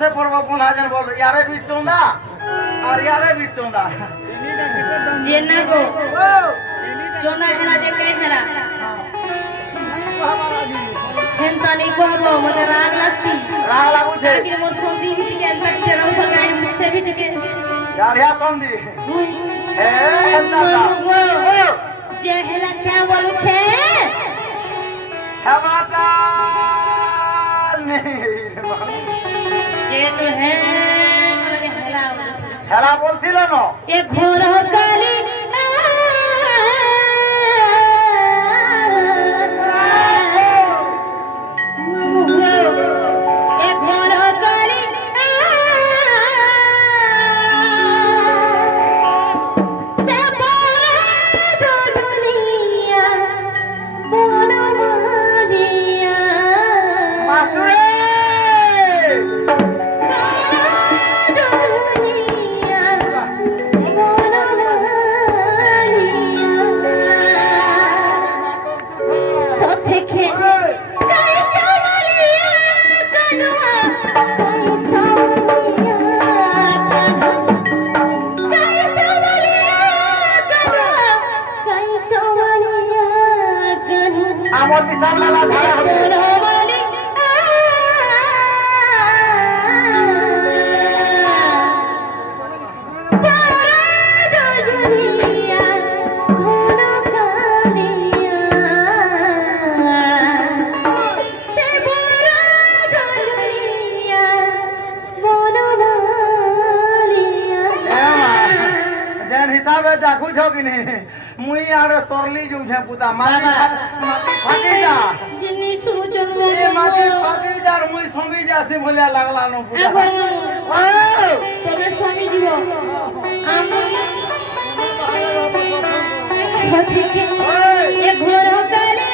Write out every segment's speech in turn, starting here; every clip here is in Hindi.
से पड़वा 5000 बोल यारे भी चौंदा और यारे भी चौंदा जेना गो चौंदा हेला जे के हेला हेन तानी को हबो मते राग लागू छे कि मोर संदी भी के अंदर तेरा सगाई मुझसे भी टिके यारिया संदी ए हेंदा जे हेला क्या बोलू छे टमाटर नहीं ये तो है हेला हेला बोलছিল না ए घोर काली আমার বিশাল মেলা সারা হবে हिसाबे डाकू छो कि नहीं मुई आर तोरली जुम छे पुता माटी फाटी जा जिनी सुरु जन्म ए माटी फाटी जा मुई संगी जासी भलिया लागला न पुता ओ तोरे स्वामी जीव आम सखी के ए घोर काले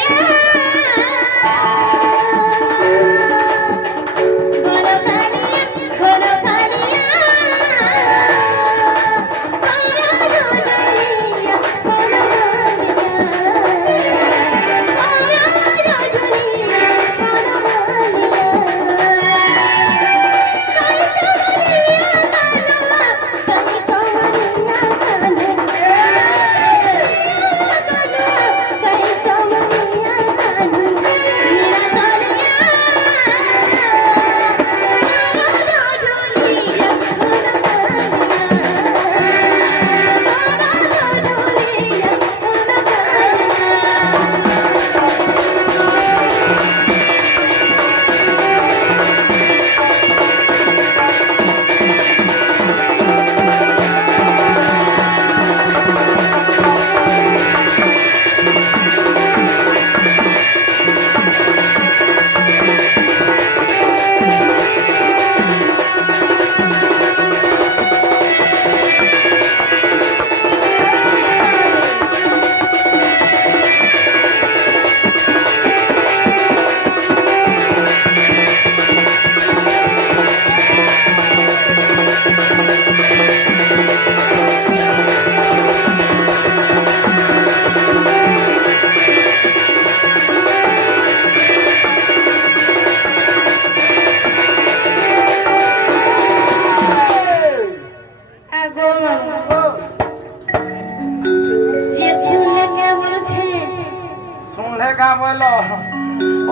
का बोलो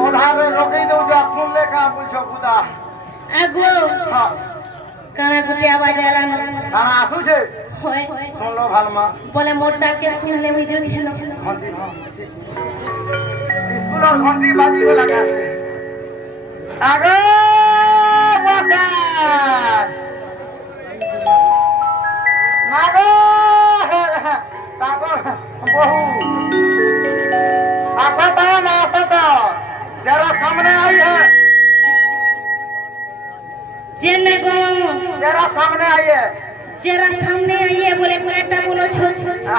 ओधार रोकई दो जा सुन ले का पूछो खुदा आगो हां काना गुटी आवाज आला न काना आसु छे होय सुन लो भालमा बोले मोटा के सुन ले मी दे छलो हां जी हां स्कूल और घंटी बाजी को लगा आगो वाका नागो ताको बहु आपता ना आपता जरा सामने आई है जेने गो जरा सामने आई है बोले कोटा बोलो छो